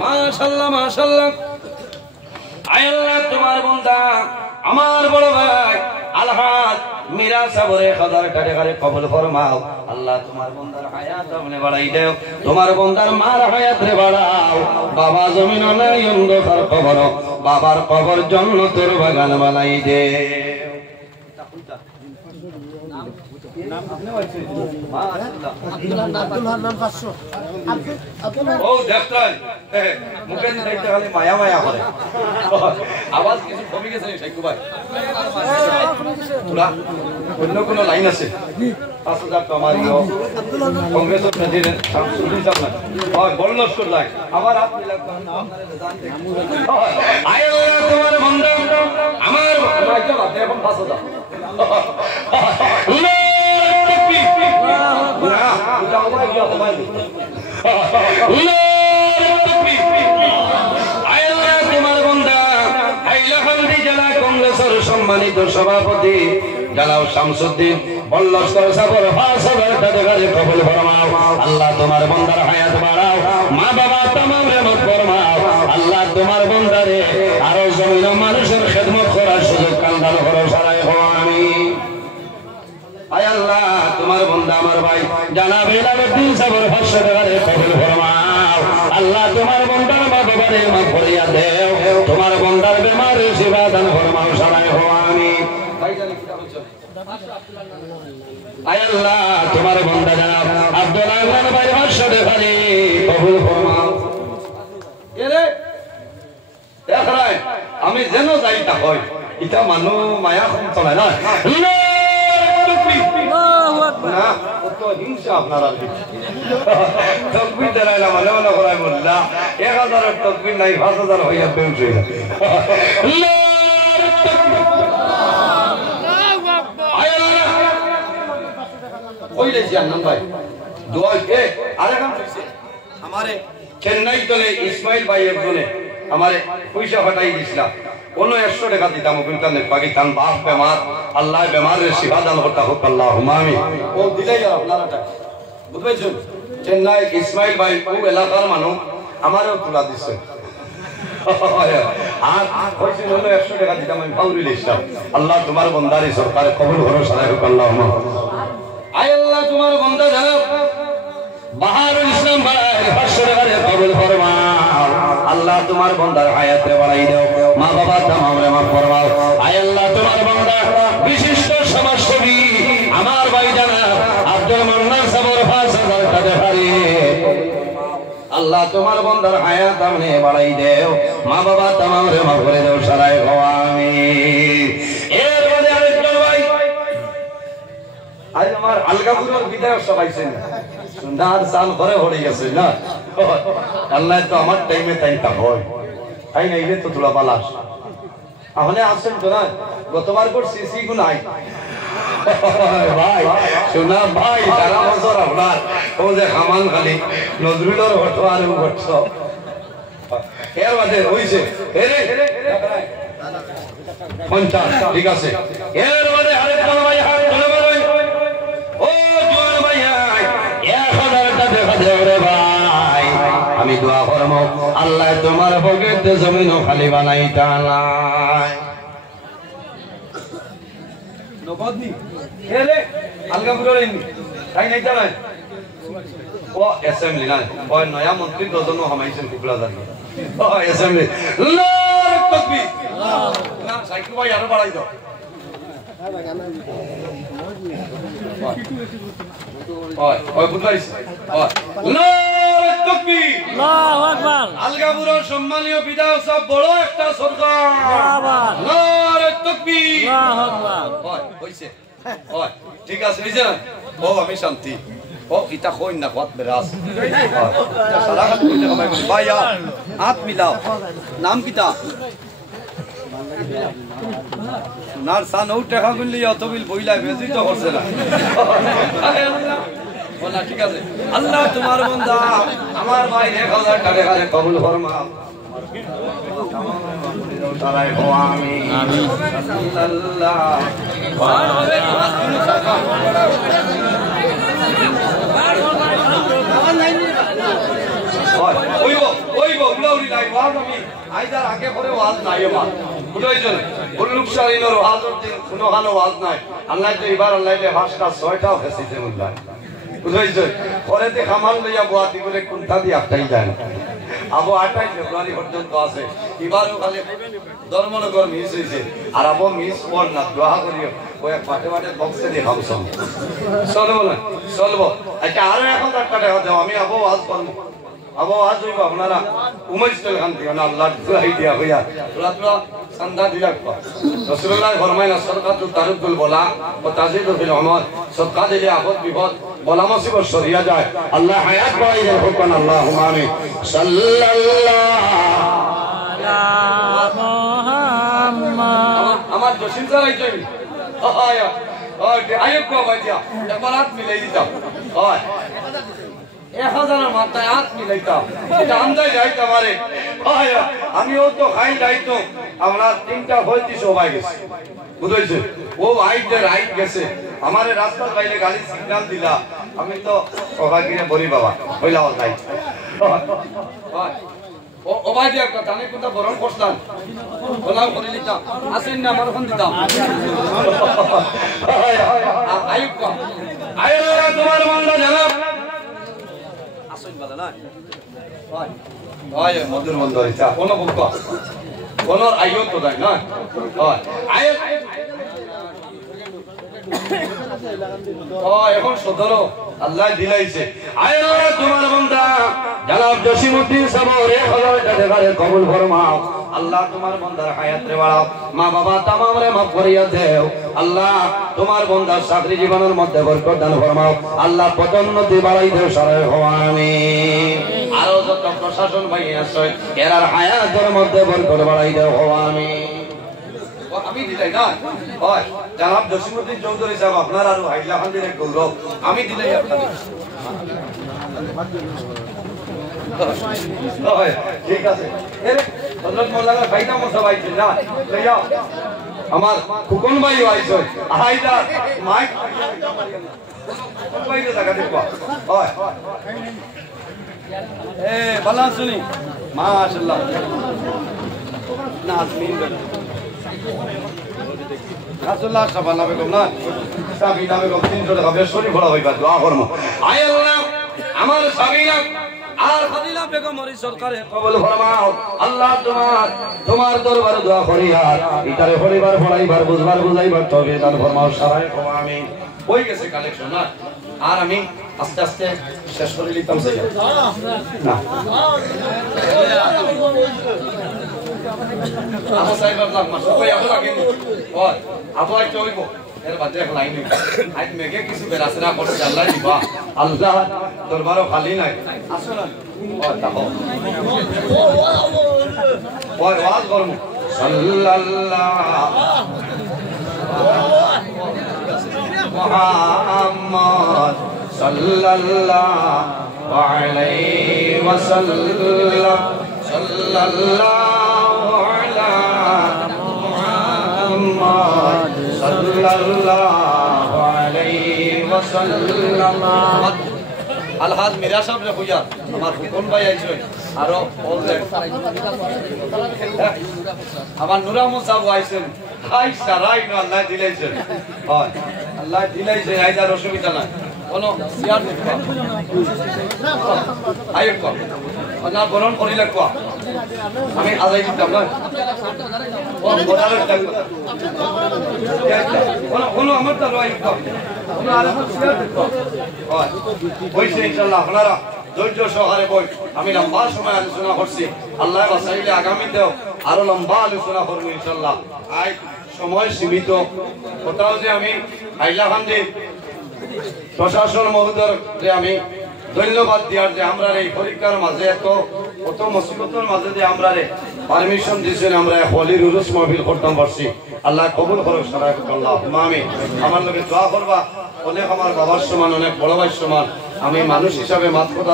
মাশাআল্লাহ মাশাআল্লাহ। আয় আল্লাহ তোমার বান্দা আমার বড় ভাই আলহাজ মিরা সাবরে 1000 টাকা কবুল ফরমাও। আল্লাহ তোমার বান্দার হায়াত আপনি বাড়াই দাও, তোমার বান্দার মার হায়াত রে বাড়াও। বাবা জমিন নাই অন্ধকার কবর, বাবার কবর জান্নাতের বাগান বানাই দে। নাম আপনি বলছেন মাশাআল্লাহ আব্দুল্লাহ নাম 500 আব্দুল্লাহ ও দেখতেন মুখে দিতে খালি মায়া মায়া করে আওয়াজ কিছু কমে গেছে শাইকু ভাই পুরা অন্য কোন লাইন আছে 5000 তো আমারই আব্দুল্লাহ কংগ্রেস প্রেসিডেন্ট শামসুদ্দিন সাহেব আর বড় লস্কর লাইন আবার আপনি লাগবেন আপনারে জানতে আয় আল্লাহ তোমার বান্দা আমার মাইকে বাদ এখন 5000 সম্মানিত সভাপতি জালাল শামসুদ্দিন বল্লস্কর সাবর 5000 টাকা কবুল ফরমাও। আল্লাহ তোমার বান্দার হায়াত বাড়াও, মা বাবা तमाम রহমত ফরমাও। আল্লাহ তোমার বান্দারে আরো জমিন মানুষের খেদমত করার সুযোগ কান্দাল করো সারাই হও আমিন। আয় আল্লাহ তোমার বান্দা আমার ভাই জানাবে আলাউদ্দিন সাবর 500 টাকা কবুল ফরমাও। আল্লাহ তোমার বান্দার মা বাবারে মাফ করিয়া দেও, তোমার বান্দার বেমারে শিফা দান ফরমাও সারাই হও আমিন। ভাই জানি কি বলছো আয় আল্লাহ তোমার বান্দা জানাব আব্দুল আমান ভাই 500 টাকা কবুল ফরমাও। এরে দেখরাই আমি যেন যাইতা হয় এটা মানু মায়া কম চলে না না তো হিংসা আপনারা তকবীর দেরাইলা মানে মনে করাই বললা 1000 এর তকবীর নাই 5000 হইয়া বেউস হইলা কইলেছি আনন্দ ভাই দোয়া কে আরে কাম কইছে আমারে চেন্নাই তলে ইসমাইল ভাই একজনে আমারে পয়সা ফাটাই দিছিলা কোন 100 টাকা দিতাম কিন্তু পাকিস্তান বাপ বেমার আল্লাহ বেমারের শিফা দান করতা হোক আল্লাহুম্মা আমিন। ও দিলাই আপনারা টাকা বুঝবেন চেন্নাই ইসমাইল ভাই ও এলাকার মানুষ আমারও তুলা দিছে আর কইছে হলো 100 টাকা দিতাম আমি ফাউরি লিখলাম। আল্লাহ তোমার বান্দারে সরকারে কবুল করো সারাই হোক আল্লাহুম্মা। আয় আল্লাহ তোমার বান্দা জানাব বাহারুল ইসলাম ভাই 500 টাকা কবুল ফরমাও। আল্লাহ তোমার বান্দার হায়াত বাড়াই দাও, মা বাবা तमाम মাফ ফরমাও। আয় আল্লাহ তোমার বান্দা বিশিষ্ট সমাজসেবী আমার ভাই জানাব আব্দুল মান্নান সাবর 5000 টাকা আল্লাহ তোমার বান্দার হায়াত আপনি বাড়াই দাও, মা বাবা तमाम মাফ করে দাও সারাই হও আমিন। এর বাদে আরেকজন ভাই আজ আমার আলগাপুরের বিধায়ক সবাইছেন সুন্দর সাল করে হয়ে গেছে না আল্লাহ তো আমার টাইমে তাই তা হয় তাই নাইলে তো তোলা বালাস আপনি আসছেন তো না গতবার কর সিসি গুণ আই ভাই শোনা ভাই সারা বছর আপনার ও যে খামান খালি নজরুলের ঘটো আর ঘটছ এর বাদে হইছে এরে 50 ঠিক আছে। এর বাদে আরেকজন ভাই হাত তুলে বলেন ও জোয়ান ভাই 1000 টাকা দেও রে ভাই আমি দোয়া করব আল্লাহ তোমার পকেটে জমিন খালি বানাইতা নাই নবদনি এরে আলগাপুরের ইনি তাই নাই জানেন ও অ্যাসেম্বলি না ও নয়া মন্ত্রী দজন হামাইছেন কুকলা জানি ও অ্যাসেম্বলি আল্লাহু তাকবীর না সাইকু ভাই আরো বাড়াই দাও ওই ওই বুঝাইছ ওই আল্লাহু তাকবীর আল্লাহু আকবার। আলগাপুরের সম্মানীয় বিধায়ক সাহেব বড় একটা সরকার আল্লাহু তাকবীর আল্লাহু আকবার। ওই হইছে ওই ঠিক আছে হইছে ও আমি শান্তি ও কিতা কই না কত বেরাস সারা হাত কইতে হবে ভাই হাত মিলাও নাম কিতা নার সান ও টাকা গুনলি অত বিল বইলা বেজি তো করছে না বলা ঠিক আছে। আল্লাহ তোমার বান্দা আমার ভাই 1000 টাকা কবুল ফরমাও তারাই হো আমিন আমিন আল্লাহ ওই ওই হইব উলাউরি নাই ওয়াজ আমি আইদার আগে পরে ওয়াজ নাই আমার বুঝাইছেন বললুক শালীনর ওয়াজের দিন কোনো হানো ওয়াজ নাই আল্লাহ তো এবার আল্লাহ দে 5টা 6টাও হেসিতে মুল্লা বুঝাইছেন পরেতে খামাল লইয়া বুয়াতি করে কোনটা দি আটটাই যায় না আবু 28 ফেব্রুয়ারি পর্যন্ত আছে এবারও খালি ধর্মনগর মিস হইছে আর আবু মিস পর না দোয়া করিও ওই পাটে পাটে বক্সে দিয়ে খামছম চলবো না চলবো আচ্ছা আরো 1000 টাকা দাও আমি আবু ওয়াজ করব আবু ওয়াজ হইব আপনারা উমাইস্তুল খান দিও না আল্লাহ দুআই দিয়া হইয়া তোরা সন্ধ্যা দিয়া কো রাসূলুল্লাহ ফরমাইলেন সদকাতুল তারুকুল বলা ও তাজিদু ফিল উমর সদকা দিলে আপদ বিপদ বলা মুসিবত সরিয়া যায় আল্লাহ হায়াত বাড়াই দেন হুকুম আল্লাহুম্মা আমিন সাল্লাল্লাহু মুহাম্মদ আমার দশিন চালাই যাই আয়া আয়ুব কো বাজিয়া একবার হাত মিলাই দিতাম হয় 1000 মাথায় হাত মিলাইতাম এটা আমদাই যাইতে আমারে আয়া আমিও তো খাই যাইতো আমরা তিনটা হইতি সবাই গেছে বুঝাইছে ও আইতে রাইট গেছে আমারে রাস্তা বাইরে গাড়ি সিগন্যাল দিলা আমি তো সবাই কিনে বলি বাবা হইলা যাই ও ভাই দিয়া কথা আমি কোনটা বরণ করছলাম বলাও করে লিখতাম আসেন না আমার ফোন দিতাম আয়ুব কো আয়ুব তোমার বান্দা জানাব আসেন বাদা না ভাই ভাই মধুর বন্ধ হইছা কোন বুক কোন আয়ুব তো তাই না হয় আয়ুব ও এখন সদর আল্লাহ দিলাইছে আয়ো তোমার বান্দা জনাব জসিমউদ্দিন সাহেব 1000 টাকা কবুল ফরমাও আল্লাহ তোমার বান্দার হায়াত রে বাড়াও মা বাবা तमाम রে মাফ করিয়া দেও আল্লাহ তোমার বান্দার চাকরি জীবনের মধ্যে বরকত দান ফরমাও আল্লাহ পদোন্নতি বাড়াই দেও সারা আমিন আরো যত প্রশাসন ভাই আছে এরার হায়াতের মধ্যে বরকত বাড়াই দেও আমিন আমি দিলাই না হয় জনাব জসিমউদ্দিন চৌধুরী সাহেব আপনার আর হাইলাকান্দির এক গৌরব আমি দিলাই আপনাদের হয় ঠিক আছে এর হযরত মাওলানা ভাইটা মোসাবাই না লইয়া আমার কোন ভাই আইছো আইদা মাইক কোন ভাই জায়গা দেখো হয় এ বালা শুনি মাশাআল্লাহ নাজমিন রাসূলুল্লাহ সাল্লাল্লাহু আলাইহি ওয়াসাল্লাম সাবিনা বেগম 300 টাকা বেশরি ভরা হইবা দোয়া করমু আয় আল্লাহ আমার সাবিনা আর ফাদিলা বেগম ওই সরকারে কবুল ফরমাও আল্লাহ তোমার দরবারে দোয়া করি আর ইতারে পরিবার ফলাইবার বুঝবার বুঝাইবার তবে দান ফরমাও সারাই আমিন ওই গেছে কালেকশন না আর আমি আস্তে আস্তে শেষ করে লিখতাম চাই না আপু সাইবার লাগ মাস ওই আপু লাগে ওই আপু আই চলিব এর বাদে এক লাইন আই মেগে কিছু বেরাসনা করতে আল্লাহ দিবা আল্লাহ দরবারও খালি নাই আসো না ওই তাও ওই ওয়াজ করব সাল্লাল্লাহু মুহাম্মদ সাল্লাল্লাহু আলাইহি ওয়াসাল্লাম সাল্লাল্লাহু আলা মুহাম্মদ সাল্লাল্লাহু আলাইহি ওয়াসাল্লাম আলহাজ মিরা সাহেব রে কইয়া আমার হুকুম ভাই আইছেন আরো বললেন আমার নুরামুল সাহেব আইছেন হাই সারাই না আল্লাহ দিলাইছেন হয় আল্লাহ দিলাইছে আইদার অসুবিধা নাই কোন সিয়ার দিতে আইব কো না বরণ করি লাগবা আমি আজাই দিতাম না ও বড়ালের টাইম কোন আমার তো আইব কো কোন আর সিয়ার দিত হয় কইছে ইনশাআল্লাহ আপনারা ধৈর্য সহকারে বই আমি লম্বা সময় আলোচনা করছি আল্লাহ বাসাইলে আগামীতেও আরো লম্বা আলোচনা করব ইনশাআল্লাহ আই সময় সীমিত কোথাও যে আমি হাইলাকান্দি প্রশাসন মহোদয়কে আমি ধন্যবাদ দিয়ার যে আমরা এই পরীক্ষার মাঝে কত মুসিবতের মাঝে যে আমরা পারমিশন দিয়েছেন আমরা হোলির উরুস মাহফিল করতাম পারছি আল্লাহ কবুল করুক সারা আল্লাহ আমিন আমার লগে দোয়া করবা অনেক আমার বাবার সমান অনেক বড় ভাইয়ের সমান আমি মানুষ হিসাবে মাত কথা